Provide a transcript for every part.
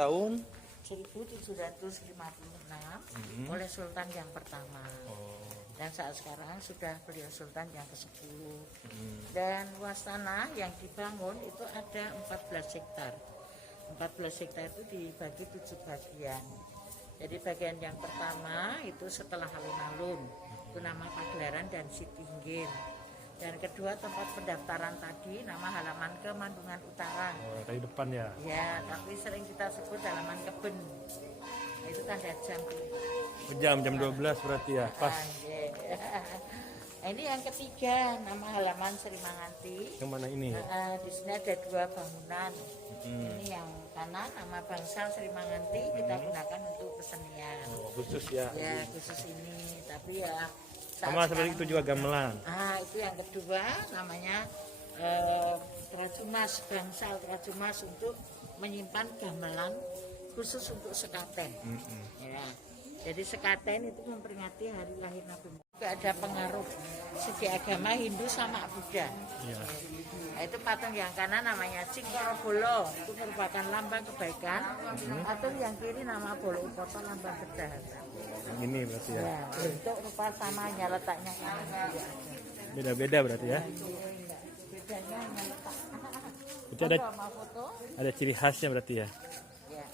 tahun 1756 oleh Sultan yang pertama. Dan saat sekarang sudah beliau Sultan yang ke-10. Dan luas tanah yang dibangun itu ada 14 hektar. 14 hektar itu dibagi 7 bagian. Jadi bagian yang pertama itu setelah alun-alun, itu nama Pagelaran dan Sitinggil. Dan kedua tempat pendaftaran tadi nama halaman Kemandungan Utara. Oh, tadi depan ya. Ya, tapi sering kita sebut halaman Keben. Nah, itu tanda jam. Jam 12 berarti ya, pas. Nah, ini yang ketiga nama halaman Srimanganti. Yang mana ini? Di sini ada 2 bangunan. Ini yang kanan nama Bangsal Srimanganti, kita gunakan untuk kesenian. Oh, khusus ya. Ya, khusus ini. Tapi ya Sama seperti itu juga gamelan. Itu yang kedua namanya Trajumas, Bangsal Trajumas untuk menyimpan gamelan khusus untuk sekaten. Ya. Jadi sekaten itu memperingati hari lahir Nabi Muhammad. Ada pengaruh segi agama Hindu sama Buddha. Ya. Nah, itu patung yang kanan namanya Cingkoro Bolo, itu merupakan lambang kebaikan. Patung yang kiri nama Bolo Upoto, lambang kejahatan. Yang ini berarti ya. Ya, untuk rupa samanya letaknya kanan. Beda-beda berarti ya. Bedanya hanya letak. Itu ada ciri khasnya berarti ya. Ya.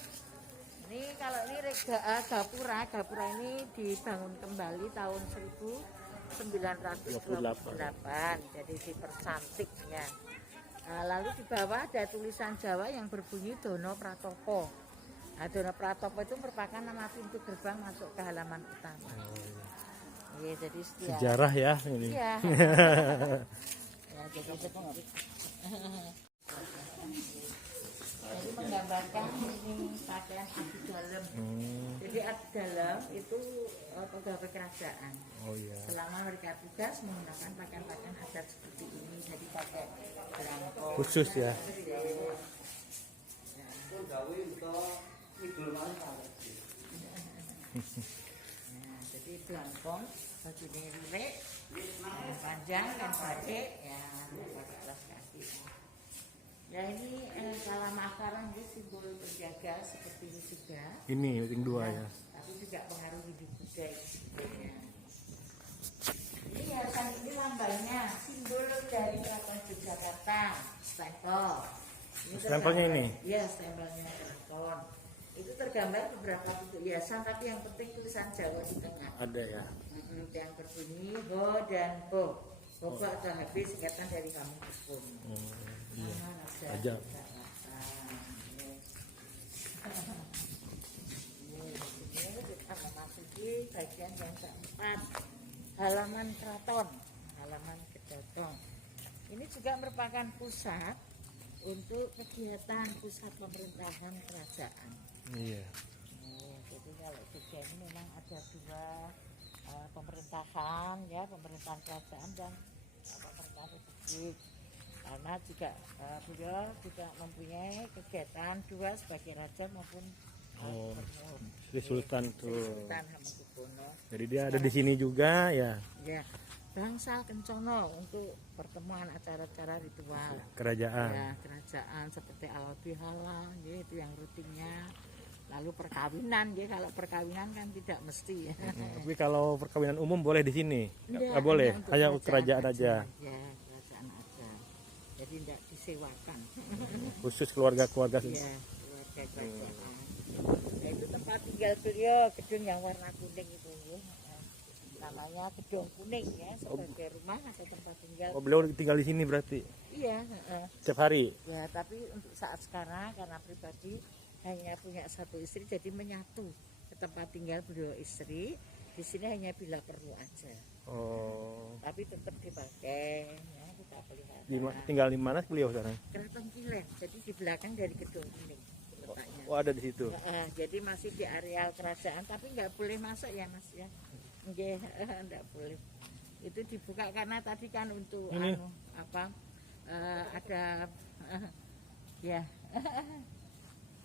Ini kalau ini Gapura ini dibangun kembali tahun 1928. Jadi dipercantik ya. Nah, lalu di bawah ada tulisan Jawa yang berbunyi Dono Pratopo. Nah, Dono Pratopo itu merupakan nama pintu gerbang masuk ke halaman utama. Iya, jadi sejarah ya ini. Iya. Ya, jadi menggambarkan ini pakaian abdi dalam. Jadi abdi dalam itu pegawai kerajaan. Oh iya. Selama mereka tugas menggunakan pakaian-pakaian adat seperti ini, jadi pakai belangkong. Khusus ya. Jadi belangkong, baju rirek, panjang dan batik, ya pakai alas kaki. Ya ini kalau makaran itu simbol penjaga seperti ini juga. Ini yang 2 ya. Tapi juga pengaruh hidup Buddha sebetulnya. Ini hiasan ini lambangnya simbol dari Keraton Yogyakarta, stempel. Stempelnya ini? Iya, stempelnya keraton. Itu tergambar beberapa bentuk hiasan, tapi yang penting tulisan Jawa di tengah. Ada ya. Yang berbunyi Ho dan Bo. Bobo atau habis singkatan dari kamu Kebun. Iya. Aja. Kita memasuki bagian yang keempat, halaman keraton, halaman Kedotong. Ini juga merupakan pusat untuk kegiatan pusat pemerintahan kerajaan. Iya. Jadi kalau Jogja ini memang ada 2 pemerintahan, ya, pemerintahan kerajaan dan pemerintahan republik. Karena juga beliau juga mempunyai kegiatan 2 sebagai raja maupun Sri Sultan tuh. Sultan Hamengkubuwono. Jadi dia ada di sini juga ya. Ya, Bangsal Kencono untuk pertemuan acara-acara ritual Kerajaan. ya, kerajaan seperti Al-Bihala, ya, itu yang rutinnya. Lalu perkawinan, ya, kalau perkawinan kan tidak mesti ya. Tapi kalau perkawinan umum boleh di sini? Nggak Boleh, hanya kerajaan kerajaan aja. Ya, kerajaan aja. Jadi tidak disewakan. Khusus keluarga-keluarga. Iya, keluarga kerajaan. Ya, itu tempat tinggal beliau, gedung yang warna kuning itu, ya. Namanya Gedung Kuning ya, sebagai rumah atau tempat tinggal. Oh, beliau tinggal di sini berarti? Iya. Setiap hari? Ya, tapi untuk saat sekarang karena pribadi hanya punya 1 istri, jadi menyatu ke tempat tinggal beliau istri. Di sini hanya bila perlu aja. Oh. Tapi tetap dipakai, ya, kita pelihara. Tinggal di mana beliau sekarang? Keraton Kilen, jadi di belakang dari Gedung Kuning letaknya. Oh, ada di situ. Jadi masih di areal kerajaan, tapi nggak boleh masuk ya Mas ya. Nggak boleh. Itu dibuka karena tadi kan untuk ada ya.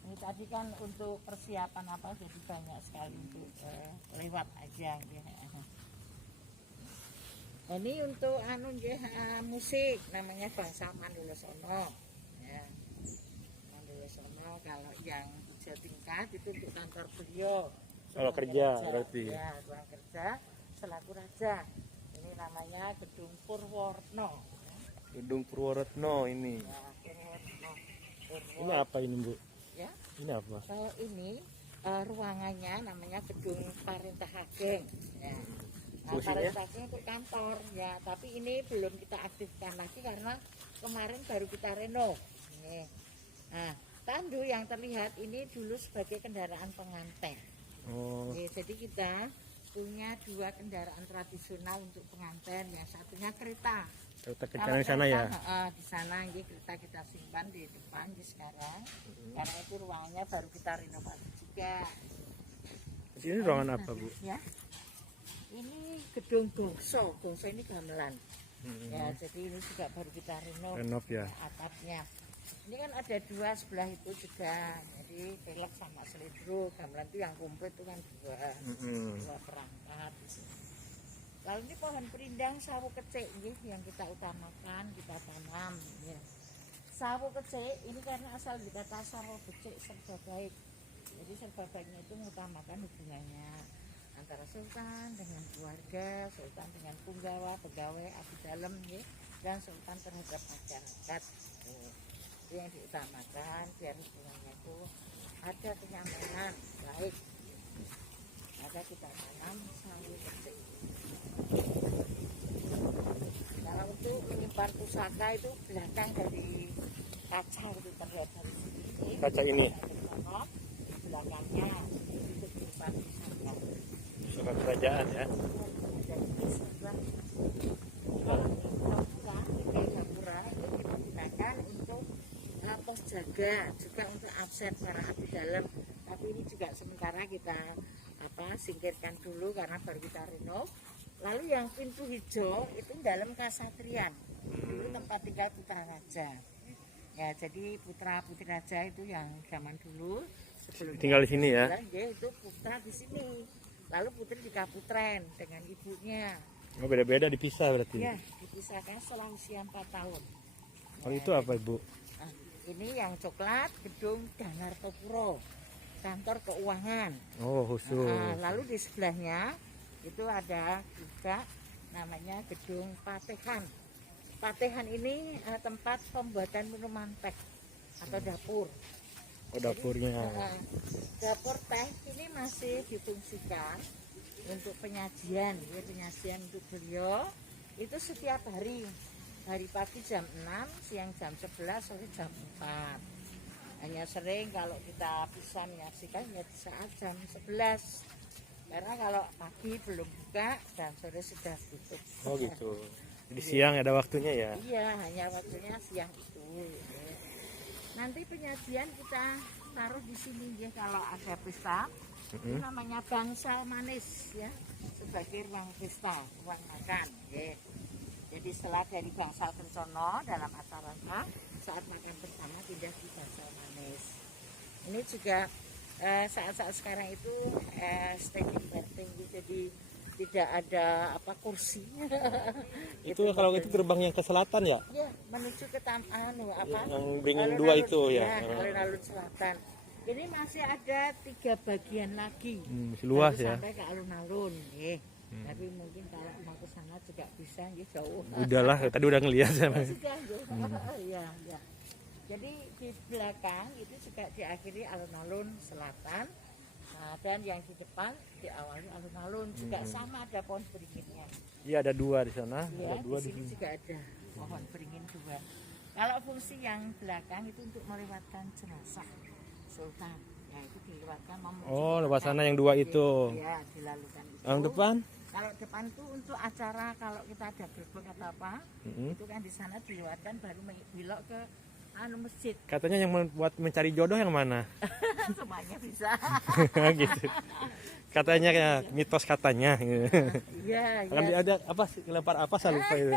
Ini tadi kan untuk persiapan jadi banyak sekali untuk lewat aja ya. Ini untuk musik namanya Bangsa Mandulosono ya. Mandulosono kalau yang 3 tingkat itu untuk kantor beliau. Kalau kerja berarti. Ya, ruang kerja selaku raja. Ini namanya Gedung Purworetno. Gedung Purworetno ini. Ya, Purworetno. Ini apa ini, Bu? Ya. Ini apa? Kalau ini ruangannya namanya Gedung Parintah Ageng. Ya. Nah, Parintah Ageng itu kantor ya, tapi ini belum kita aktifkan lagi karena kemarin baru kita renov. Ini. Nah, tandu yang terlihat ini dulu sebagai kendaraan pengantin. Oh. Oke, jadi kita punya 2 kendaraan tradisional untuk pengantin. Yang satunya kereta. Kereta kencana di sana ya? Di sana kereta kita simpan di depan di sekarang. Karena itu ruangnya baru kita renovasi juga. Ini ruangan apa, Bu? Ya. Ini gedung Gongso. Gongso ini gamelan. Ya, jadi ini juga baru kita renov ya. Atapnya. Ini kan ada 2 sebelah itu juga. Jadi velg sama selidro. Gamelan itu yang komplit itu kan 2 perangkat. Lalu ini pohon perindang sawo kecek yang kita utamakan, kita tanam. Ya. Sawo kecek ini karena asal dikata sawo kecek serba baik. Jadi serba baiknya itu mengutamakan hubungannya antara sultan dengan keluarga, sultan dengan punggawa, pegawai, abdi dalam, ya, dan sultan terhadap masyarakat. Itu yang diutamakan biar hubungannya itu ada kenyamanan baik. Maka kita tanam sawo kecek. Kalau untuk menyimpan pusaka itu belakang dari kaca itu terlihat dari sini. Kaca ini. Belakangnya itu menyimpan pusaka. Pusaka kerajaan ya. Jadi sebelah kalau kita gapura itu digunakan untuk pos jaga, juga untuk absen para abdi dalam. Tapi ini juga sementara kita singkirkan dulu karena baru kita renov. Lalu yang pintu hijau itu dalam kasatrian. Dulu tempat tinggal putra raja. Ya, jadi putra putri raja itu yang zaman dulu sebelum tinggal di sini ya. Itu putra di sini. Lalu putri di Kaputren dengan ibunya. Oh, beda-beda dipisah berarti. Ya, dipisahkan setelah usia 4 tahun. Oh, itu apa, Ibu? Nah, ini yang coklat gedung Danartopuro, kantor keuangan. Oh, khusus. Lalu di sebelahnya itu ada juga namanya gedung Patehan. Patehan ini tempat pembuatan minuman teh atau dapur. Oh, dapurnya. Jadi, dapur teh ini masih difungsikan untuk penyajian, ya, penyajian untuk beliau itu setiap hari. Hari pagi jam 6, siang jam 11, sore jam 4. Hanya sering kalau kita bisa menyaksikan ya di saat jam 11. Karena kalau pagi belum buka dan sore sudah tutup. Oh gitu. Jadi siang ada waktunya ya? Iya, hanya waktunya siang itu. Nanti penyajian kita taruh di sini ya kalau ada pesta. Ini namanya bangsal manis ya, sebagai ruang pesta, ruang makan. Ya. Jadi setelah dari bangsal kencono dalam acaranya saat makan bersama pindah di bangsal manis. Ini juga saat-saat sekarang itu standing meeting, jadi tidak ada kursi. Itu kalau itu gerbang yang ke selatan ya? Ya, menuju ke yang Beringin 2 itu ya. Alun-alun selatan. Ini masih ada 3 bagian lagi. Masih luas ya. Sampai ke alun-alun, Tapi mungkin kalau mau ke sana juga bisa, jauh. Udahlah, tadi udah ngelihat sama. Sudah, ya. Jadi di belakang itu juga diakhiri alun-alun selatan. Nah, dan yang di depan diawali alun-alun juga sama ada pohon beringinnya. Iya, ada 2 di sana. Ya, ada 2 di sini juga ada pohon beringin 2. Kalau fungsi yang belakang itu untuk melewatkan jenazah sultan. Ya, itu dilewatkan. Oh, lewat sana yang 2 itu. Ya, dilalukan itu. Yang depan? Kalau depan itu untuk acara kalau kita ada gerbek atau apa, itu kan di sana dilewatkan baru belok ke masjid. Katanya yang buat mencari jodoh yang mana? Semuanya bisa. Gitu. Katanya ya, mitos katanya. Iya, Kan ada apa sih, lempar apa saya lupa itu.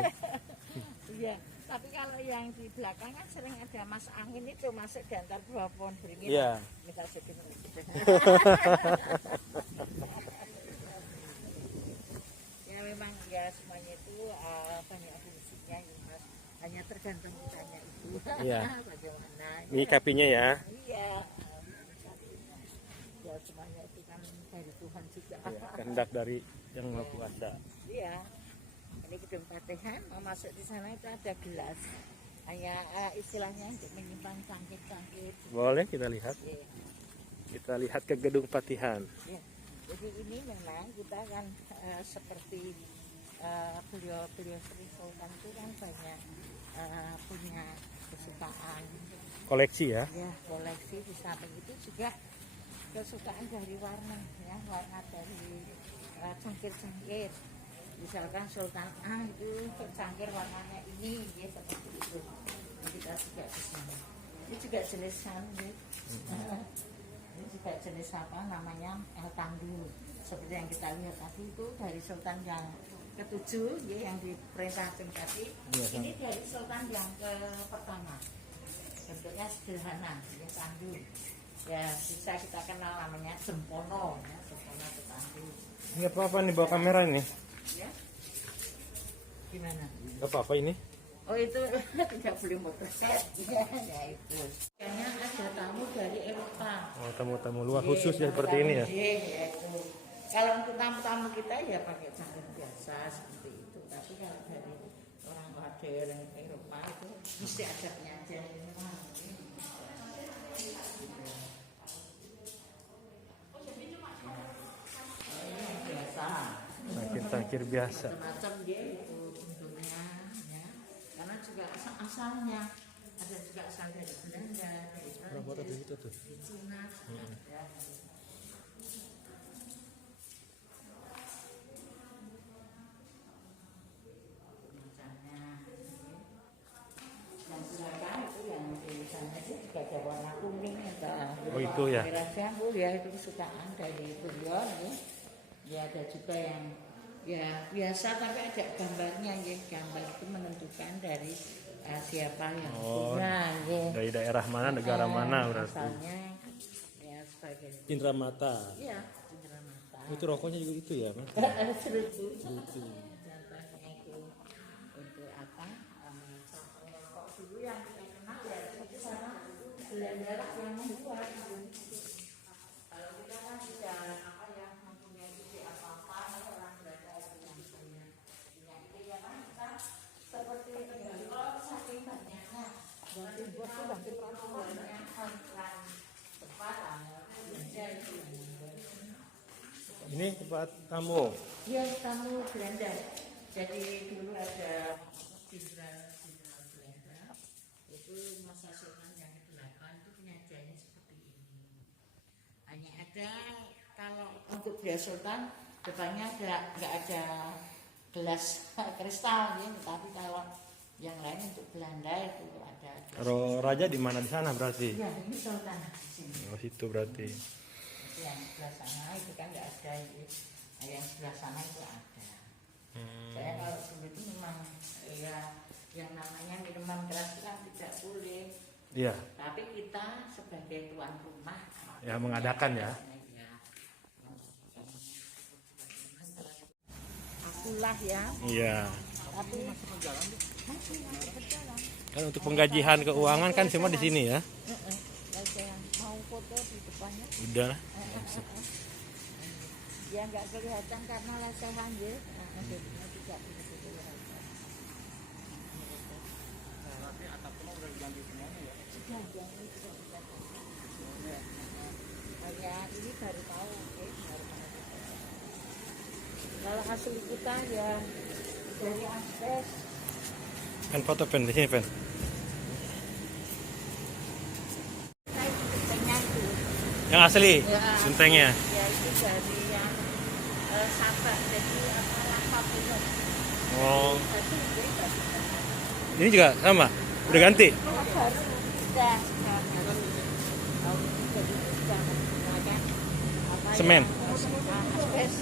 Iya, tapi kalau yang di belakang kan sering ada mas angin itu masuk di antar 2 pohon beringin. Iya. Minta sedih. Ya memang ya semuanya itu banyak fungsinya, hanya tergantung kitanya itu. Iya. Bagaimana? Menyikapinya ya. Iya. semuanya itu kan dari Tuhan juga. Ya, kehendak dari yang Maha Kuasa. Iya. Ini gedung Patihan, mau masuk di sana itu ada gelas. Hanya istilahnya untuk menyimpan cangkir-cangkir. Boleh kita lihat. Iya. Kita lihat ke gedung Patihan. Ya. Jadi ini memang kita kan seperti beliau-beliau Sri Sultan itu kan banyak punya kesukaan. Koleksi ya. Ya, koleksi di samping itu juga kesukaan dari warna, ya, warna dari cangkir-cangkir. Misalkan Sultan A itu cangkir warnanya ini, ya, seperti itu. Kita juga di sini. Ini juga jenis ini juga jenis apa namanya tandu. Seperti yang kita lihat tadi itu dari Sultan yang ketujuh, ya, yang diperintahkan tadi. Ya, ini dari Sultan yang pertama. Bentuknya sederhana, ya, tandu. Ya, bisa kita kenal namanya sempono, ya, sempono itu tandu. Ini apa nih bawa kamera ini? Ya. Gimana? Apa ini? Oh itu tidak boleh motorset, ya itu. Kayaknya ada tamu dari Eropa. Oh, tamu-tamu luar khusus ya seperti ini ya? Ya itu. Kalau untuk tamu-tamu kita ya pakai cangkir biasa seperti itu. Tapi kalau dari orang luar daerah Eropa itu mesti ada penyajian ini. Cangkir biasa. Macam-macam dia itu bentuknya, ya. Karena juga asalnya ada juga asal dari Belanda, dari Prancis, di Cina, ya. Misalnya, yang silakan itu yang di sana itu juga ada warna kuning atau Oh itu ya. merah jambu, ya itu kesukaan dari beliau, ya. Ya ada juga yang ya biasa tapi ada gambarnya, ya, gambar itu menentukan dari siapa yang punya, ya. Dari daerah mana, negara mana berarti? Asalnya ya sebagai Cindera mata. ya cindera mata. Itu rokoknya juga itu ya, Mas? Seribu. Contohnya itu untuk apa? Rokok dulu yang kita kenal ya itu sana Belanda yang membuat. Kalau kita kan tidak apa ya mempunyai ide apa-apa, orang Belanda itu yang punya ide ya kan kita seperti kalau saking banyaknya ganti bos itu ganti peraturannya kan cepat ya itu. Ini tempat tamu. Iya, tamu Belanda. Jadi dulu ada jenderal Belanda. Itu masa Sultan yang ke-8 itu penyajiannya seperti ini. Hanya ada kalau untuk beliau Sultan depannya nggak ada gelas kristal, ya. Tapi kalau yang lain untuk Belanda itu ada. Kalau raja di mana, di sana berarti? Iya, ini Sultan di sini. Oh, situ berarti. Yang sebelah sana itu kan nggak ada, yang sebelah sana itu ada. Saya kalau dulu itu memang ya yang namanya minuman keras kan tidak boleh. Iya. Tapi kita sebagai tuan rumah Ya mengadakan ya. Akulah ya. Iya. Tapi masih berjalan. Kan untuk penggajian keuangan kan semua di sini ya. Saya mau foto di depannya. Udah. Dia nggak kelihatan karena lesehan, ya. Jadinya tidak begitu kelihatan. Berarti atapnya udah diganti semuanya ya? Sudah diganti, sudah diganti. Ya, ini baru tahu, oke, baru tahu. Kalau hasil kita ya dari asbes. Kan foto pen di sini pen. Saya gentengnya itu. Yang asli, Ya. gentengnya. Ya itu dari yang sabak, jadi apa lava pulau. Oh, Jadi ini juga sama. Udah ganti. baru sudah jadi sudah menggunakan apa Semen. asbes.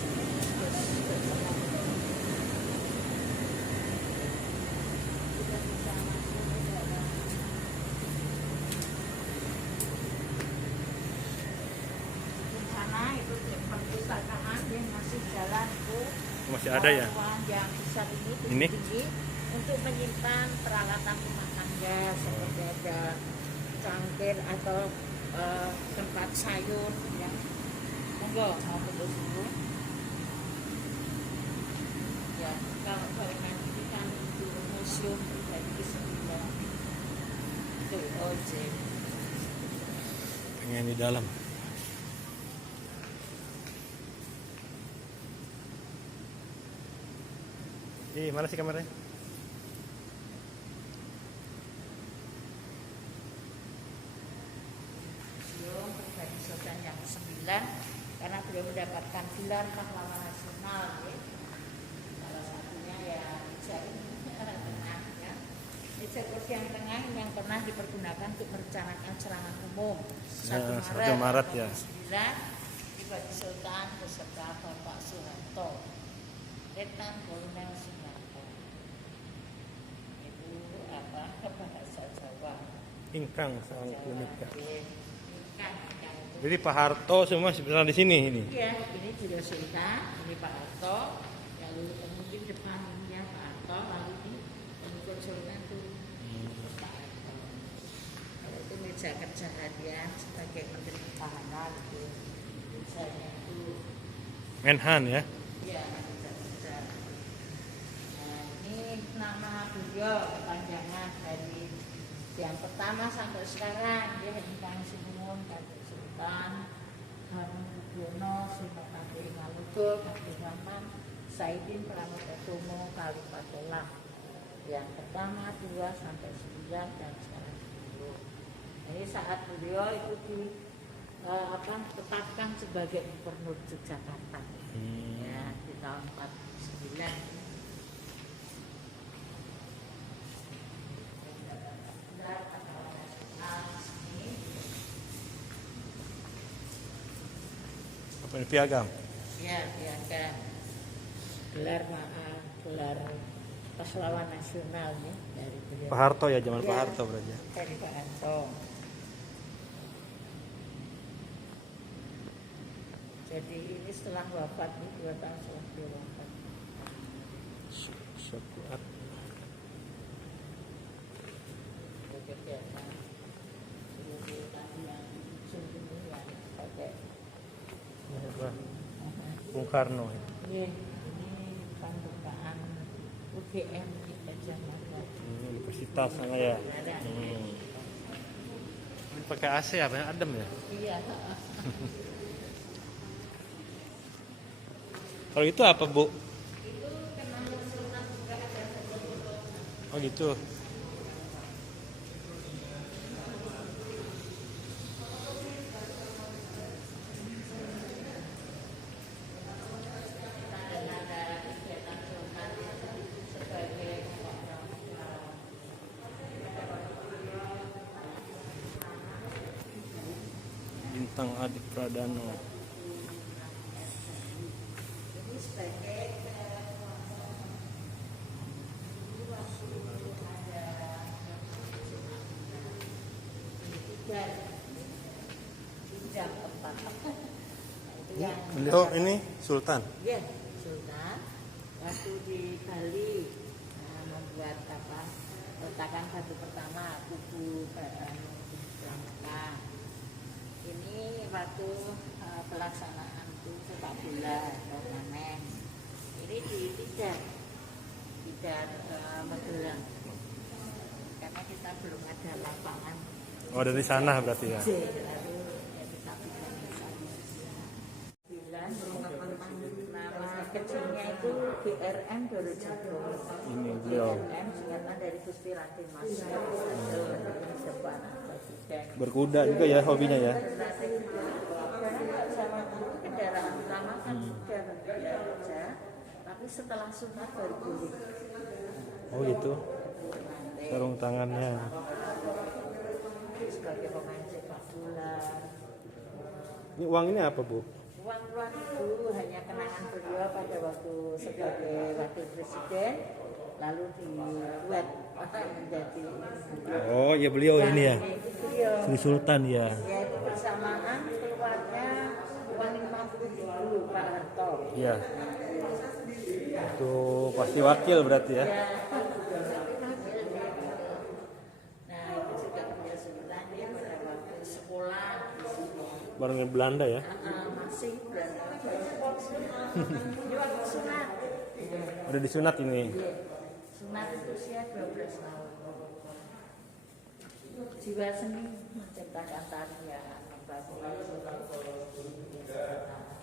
Sana itu perpustakaan yang masih jalan ke Masih ada ya? ruang yang besar ini Ini? tinggi untuk menyimpan peralatan rumah tangga seperti ada cangkir atau tempat sayur, ya. monggo mau foto dulu. Ya, kalau gorengan ini kan itu museum pribadi ke-9 VOC. Pengen di dalam. Mana sih kameranya? Museum Pribadi Sultan yang ke-9 karena beliau mendapatkan gelar pahlawan nasional ya. Salah satunya ya meja ini tengah ya. Meja kursi yang tengah yang pernah dipergunakan untuk merencanakan serangan umum 1 Maret ya. 9 Pribadi Sultan beserta Bapak Soeharto, Letnan Kolonel Soeharto. Itu bahasa Jawa. Ingkang sang punika. Ingkang. Jadi Pak Harto semua sebenarnya di sini ini. Iya, ini juga Sultan, ini Pak Harto, lalu mungkin depan ini ya Pak Harto, lalu ini pengikut Sultan itu Pak Harto. Kalau itu meja kerja harian sebagai Menteri Pertahanan itu misalnya itu. Menhan ya. Iya, meja kerja. Nah, ini nama beliau kepanjangan dari yang pertama sampai sekarang dia Ingkang Sinuwun Kanjeng Sultan Hamengkubuwono Sinapati Maluku Kabupaten Saidin Pramutomo Kalipatola. Yang pertama 2 sampai 9 dan sekarang 10. Jadi saat beliau itu ditetapkan sebagai Gubernur Yogyakarta ya di tahun 49. Apa ini piagam? Ya, piagam. Gelar pahlawan nasional nih dari beliau. Pak Harto ya, zaman Ya, Pak Harto berarti. dari Pak Harto. Jadi ini setelah wafat nih 2 tahun setelah beliau wafat. Syukurat. Kegiatan tadi yang ini yang pakai. Bung Karno ya. Iya, ini pembukaan UGM di Gajah Mada. Universitas sana ya. Ini pakai AC apa yang adem ya? Iya. Kalau itu apa Bu? Oh gitu. Bintang Adi Pradana. Ini sebagai tidak tempat. Beliau ini Sultan. Ya, Sultan waktu di Bali membuat letakkan batu pertama kubu Pramuka. Ini waktu pelaksanaan sepak bola turnamen. Ini di Tidar Magelang. Karena kita belum ada lapangan. Oh dari sana berarti ya. Lalu ya kita bikin di sana. Nama kecilnya itu GRM Dorojago. Ini beliau. GRM singkatan dari Gusti Raden Mas. Depan presiden. Berkuda juga ya hobinya ya. Zaman dulu kendaraan utama kan kendaraan kerja, tapi setelah sunat baru boleh. Oh gitu. Sarung tangannya. Sebagai pemain sepak bola. Ini uang ini apa Bu? Uang-uang itu hanya kenangan beliau pada waktu sebagai wakil presiden, lalu dibuat menjadi. Oh ya beliau ini ya. Beliau. Sri Sultan ya. Yaitu bersamaan keluarnya uang 50.000 Pak Harto. Iya. Itu pasti wakil berarti ya. Ya. Nah itu juga beliau sebutannya pada waktu sekolah di sini. Bareng Belanda ya. Masih Belanda Ini waktu sunat. Udah disunat ini. Iya. Sunat itu usia 12 tahun. Jiwa seni menciptakan tarian, membangun.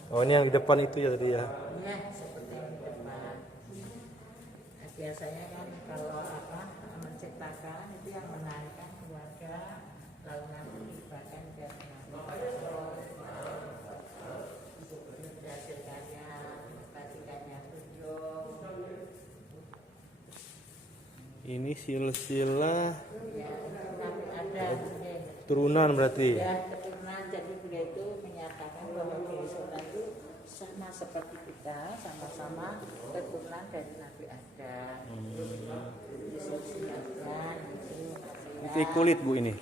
Oh, ini yang di depan itu ya tadi ya. Ya, seperti yang di depan. Nah, biasanya kan kalau menciptakan itu yang menarikan keluarga, lalu nanti diberikan ke hasil karya, batikannya kunjung. Ini silsilah Ya, nanti ada turunan berarti. ya keturunan. Jadi beliau itu menyatakan bahwa Kiai Sultan itu sama seperti kita, sama-sama keturunan dari Nabi Adam. Disosialkan itu Ini kulit Bu ini.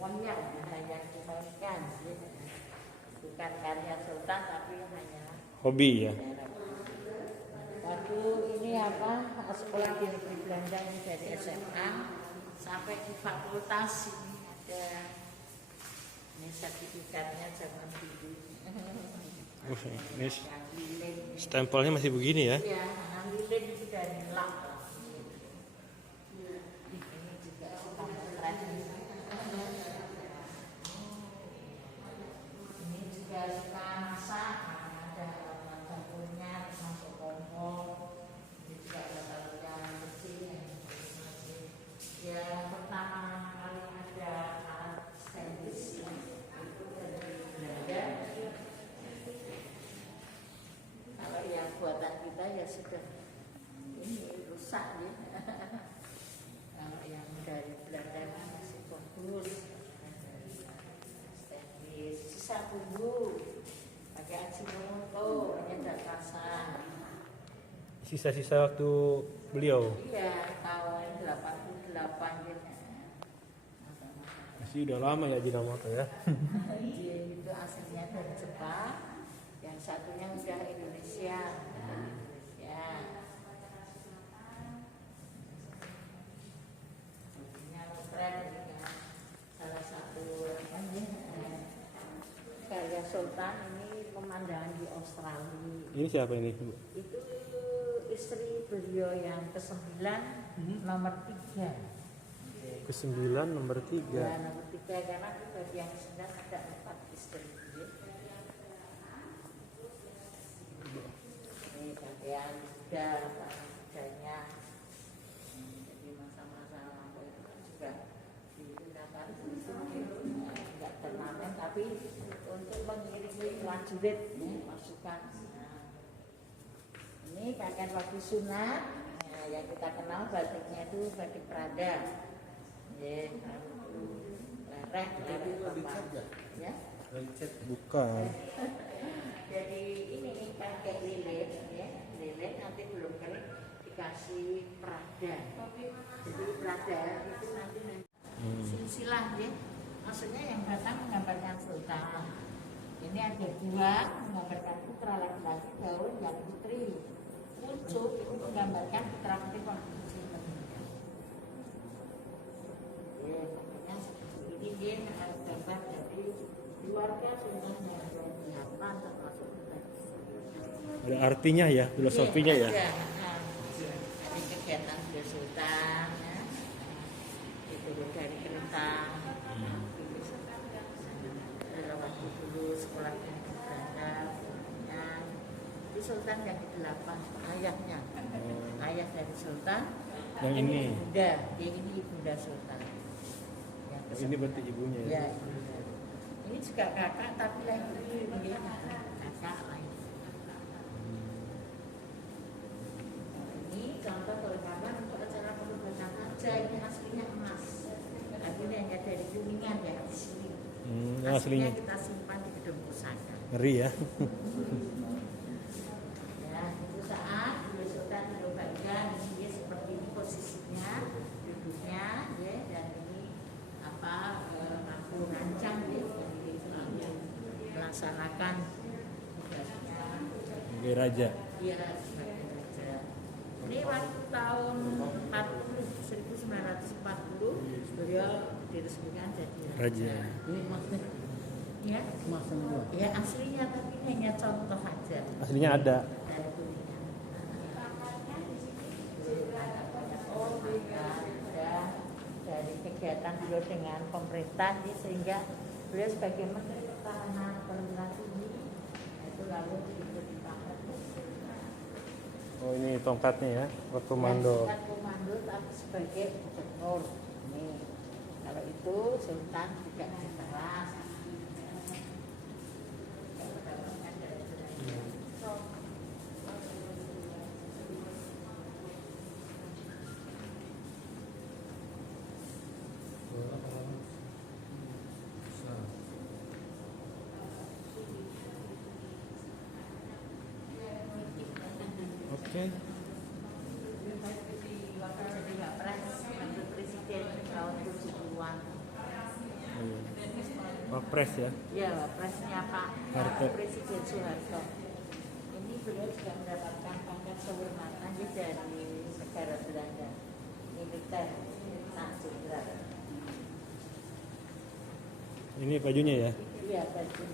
uangnya hanya dikembalikan, bukan karya Sultan tapi hanya Hobi ya. waktu ini sekolah di negeri Belanda ini dari SMA sampai di fakultas ini ada ini sertifikatnya zaman dulu. Ini Yang lilin, stempelnya masih begini ya. ya, yang lilin itu dari lap. Ini juga keren. Ini juga suka masak, ada dapurnya masuk kompor. Ini juga ada telur yang bersih. Ya pertama kali ada alat stainless itu dari Belanda. Kalau yang buatan kita ya sudah ini rusak ya. Kalau yang dari Belanda kan masih bagus. Stainless, sisa bumbu, pakai Ajinomoto, penyedap rasa. Sisa-sisa waktu beliau. Iya, tahun 88 gitu. Masih udah lama ya Ajinomoto ya. Dia itu aslinya dari Jepang, yang satunya udah Indonesia. Ya. Ini keren juga. Salah satu karya Sultan ini pemandangan di Australia. Ini siapa ini Bu? Itu istri beliau yang ke-9 nomor 3. Ke-9 nomor 3. Ya, nomor 3 karena di bagian ke-9 ada 4 istri. Ini bagian muda, mudanya. Jadi masa-masa lampau itu kan juga digunakan enggak turnamen tapi untuk mengiringi prajurit pasukan. Ini kakek waktu sunat, nah, yang kita kenal batiknya itu batik Prada. Ya, lereng, ya. Bukan. Jadi ini pakai lilin, ya, lilin nanti belum kering dikasih Prada. Jadi Prada itu nanti silsilah, ya. Maksudnya yang datang menggambarkan sultan. Ini ada 2 menggambarkan putra laki-laki, gaul yang putri. Muncul itu menggambarkan putra putri konstitusi pendidikan. Ya, makanya ini dia gambar dari keluarga sultan yang berapa termasuk kita. Ada artinya ya, filosofinya ya. Ada, ini kegiatan beliau sultan, ya. Itu dari kereta. Waktu dulu sekolah di Belanda, itu sultan yang ke-8, ayahnya. Ayah dari sultan. Yang ini. Bunda, yang ini ibunda sultan. Yang Ini berarti ibunya ya. ya, ibunda. Ini juga kakak tapi lagi kakak lain. Ini contoh perlengkapan untuk acara pembuatan aja. Ini aslinya emas. Akhirnya hanya dari Kuningan ya di sini. Aslinya kita simpan di gedung pusaka. ngeri ya. Ya, itu saat beliau sultan mencobakan dia seperti ini posisinya, duduknya, ya, dan ini mampu rancang ya, yang melaksanakan tugasnya. Sebagai raja. Iya, sebagai raja. Ini waktu tahun 1940 beliau diresmikan jadi Raja. Ini emasnya, ya, emas semua. ya aslinya tapi hanya contoh aja. Aslinya ada. Dan kegiatan beliau dengan pemerintah ini, sehingga beliau sebagai Menteri Pertahanan Perwira Tinggi itu lalu itu ditangkap. Oh ini tongkatnya ya, komando. Tongkat komando tapi sebagai gubernur. Nih, kalau itu Sultan juga diteras. Oke. Jadi Wapres, Wakil Presiden tahun 70-an. Wapres ya. Ya, Wapresnya Pak Harto. Presiden Soeharto. Ini beliau juga mendapatkan pangkat kehormatan dari negara Belanda, militer, nah jenderal. Ini bajunya ya. Iya, baju.